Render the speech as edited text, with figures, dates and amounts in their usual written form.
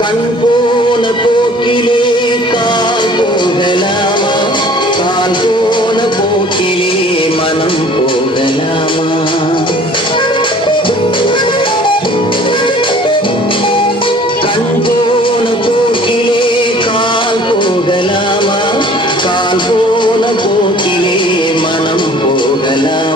கண் போன போக்கிலே கால் போகலாமா, கால் போன போக்கிலே மனம் போகலாமா? கண் போன போக்கிலே கால் போகலாமா, கால் போன போக்கிலே மனம் போகலாமா?